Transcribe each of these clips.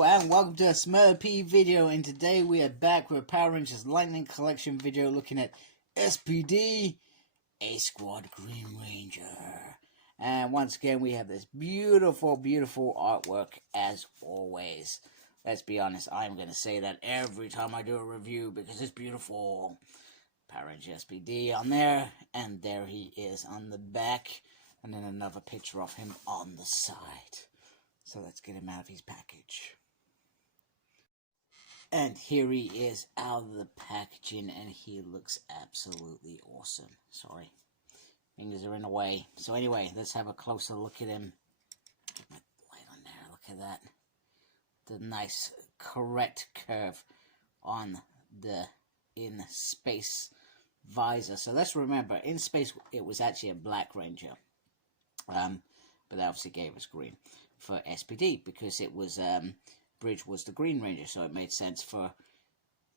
Hello and welcome to a Smurfy video, and today we are back with a Power Rangers Lightning Collection video looking at SPD A-Squad Green Ranger. And once again we have this beautiful artwork as always. Let's be honest, I'm going to say that every time I do a review because it's beautiful. Power Ranger SPD on there, and there he is on the back, and then another picture of him on the side. So let's get him out of his package. And here he is out of the packaging, and he looks absolutely awesome. Sorry, fingers are in the way. So anyway, let's have a closer look at him. Get my light on there. Look at that. The nice, correct curve on the in space visor. So let's remember, in space it was actually a black Ranger, but they obviously gave us green for SPD because it was Bridge was the Green Ranger, so it made sense for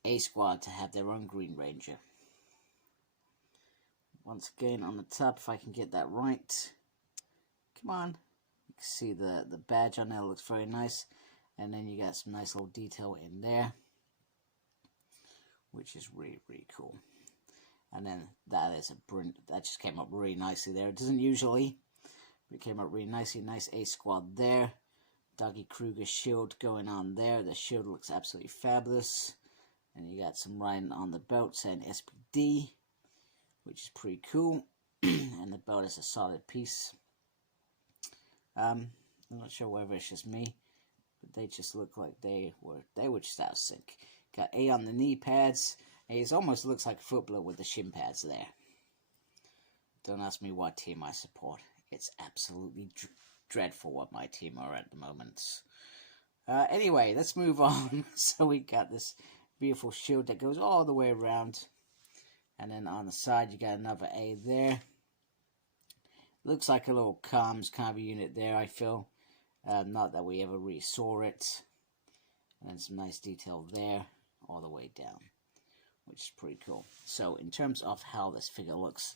A Squad to have their own Green Ranger. Once again on the top, if I can get that right, come on, you can see the badge on there looks very nice, and then you got some nice little detail in there, which is really cool. And then that is a print that just came up really nicely there. It doesn't usually. It came up really nicely. Nice A Squad there. Dougie Kruger shield going on there. The shield looks absolutely fabulous. And you got some writing on the belt saying SPD, which is pretty cool. And the belt is a solid piece. I'm not sure whether it's just me, but they just look like they were just out of sync. Got A on the knee pads. It almost looks like a footballer with the shin pads there. Don't ask me what team I support. It's absolutely dreadful what my team are at the moment. Anyway, let's move on. So we got this beautiful shield that goes all the way around. And then on the side you got another A there. Looks like a little comms kind of unit there, I feel. Not that we ever really saw it. And then some nice detail there all the way down, which is pretty cool. So in terms of how this figure looks,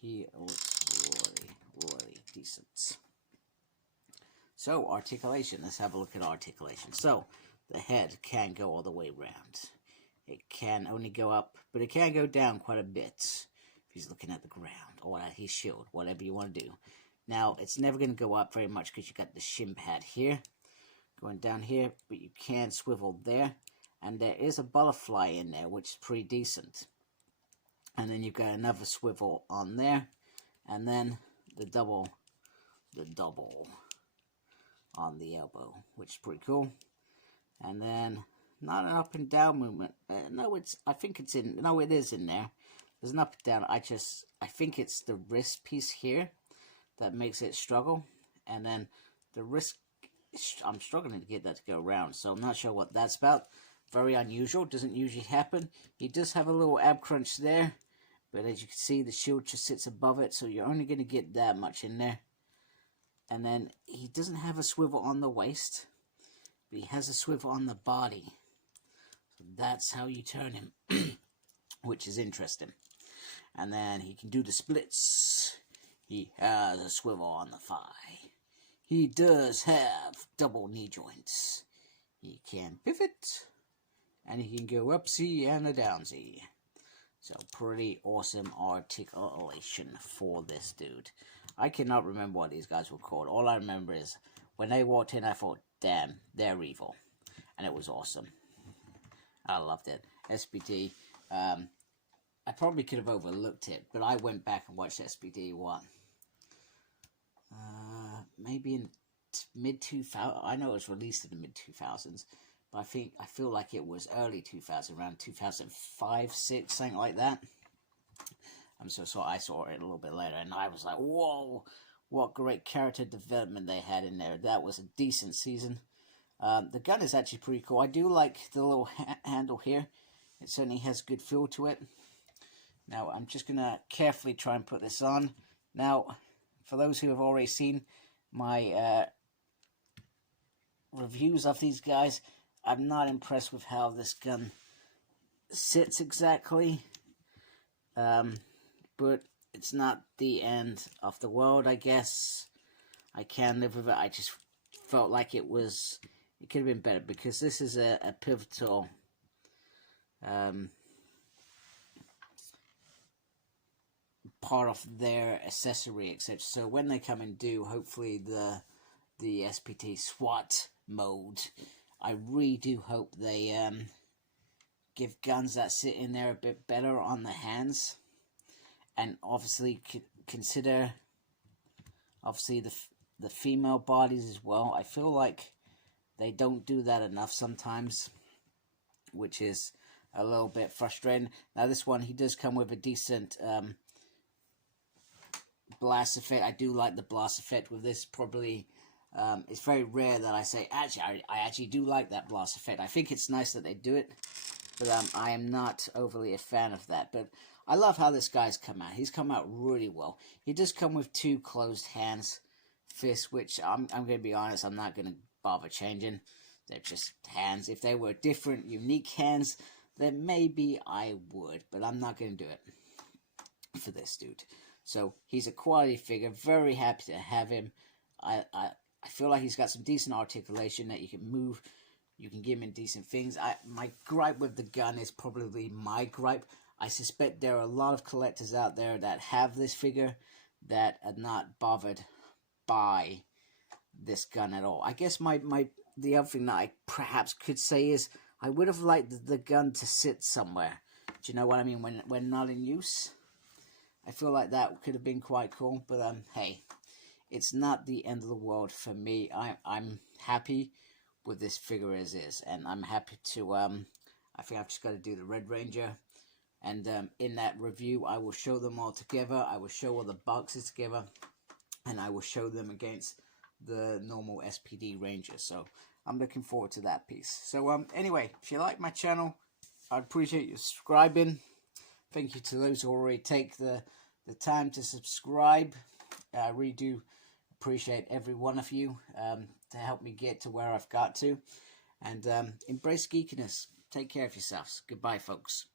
he looks really decent. So articulation, let's have a look at articulation. So the head can go all the way around. It can only go up, but it can go down quite a bit if he's looking at the ground or at his shield, whatever you want to do. Now it's never going to go up very much because you got the shin pad here going down here, but you can swivel there. And there is a butterfly in there, which is pretty decent. And then you've got another swivel on there. And then the double on the elbow, which is pretty cool. And then not an up and down movement. No, I think it's in. No, it is in there. There's an up and down. I think it's the wrist piece here that makes it struggle. And then the wrist, I'm struggling to get that to go around. So I'm not sure what that's about. Very unusual, doesn't usually happen. He does have a little ab crunch there, but as you can see, the shield just sits above it, so you're only going to get that much in there. And then he doesn't have a swivel on the waist, but he has a swivel on the body. So that's how you turn him, which is interesting. And then he can do the splits. He has a swivel on the thigh. He does have double knee joints. He can pivot. And he can go upsy and a downsy. So pretty awesome articulation for this dude. I cannot remember what these guys were called. All I remember is when they walked in, I thought, damn, they're evil. And it was awesome. I loved it. SPD. I probably could have overlooked it, but I went back and watched SPD, what? Maybe in mid-2000s. I know it was released in the mid-2000s. But I feel like it was early 2000, around 2005, 6, something like that. So I saw it a little bit later, and I was like, whoa, what great character development they had in there. That was a decent season. The gun is actually pretty cool. I do like the little handle here. It certainly has good feel to it. Now, I'm just going to carefully try and put this on. Now, for those who have already seen my reviews of these guys, I'm not impressed with how this gun sits exactly, but it's not the end of the world, I guess. I can live with it. I just felt like it was it could have been better, because this is a pivotal part of their accessory, etc. So when they come and do, hopefully, the SPD SWAT mode, I really do hope they give guns that sit in there a bit better on the hands, and obviously consider obviously the female bodies as well. I feel like they don't do that enough sometimes, which is a little bit frustrating. Now this one, he does come with a decent blast effect. I do like the blast effect with this. Probably it's very rare that I say, actually, I actually do like that blast effect. I think it's nice that they do it, but I am not overly a fan of that. But I love how this guy's come out. He's come out really well. He does come with 2 closed hands fists, which I'm going to be honest, I'm not going to bother changing. They're just hands. If they were different, unique hands, then maybe I would, but I'm not going to do it for this dude. So he's a quality figure. Very happy to have him. I feel like he's got some decent articulation that you can move. You can give him decent things. My gripe with the gun is probably my gripe. I suspect there are a lot of collectors out there that have this figure that are not bothered by this gun at all. I guess the other thing that I perhaps could say is I would have liked the gun to sit somewhere. Do you know what I mean? When not in use, I feel like that could have been quite cool. But hey, it's not the end of the world for me. I'm happy with this figure as is, and I'm happy to I think I've just got to do the Red Ranger, and in that review I will show them all together. I will show all the boxes together, and I will show them against the normal SPD Ranger. So I'm looking forward to that piece. So anyway, if you like my channel, I'd appreciate you subscribing. Thank you to those who already take the time to subscribe. I really do appreciate every one of you to help me get to where I've got to. And embrace geekiness. Take care of yourselves. Goodbye, folks.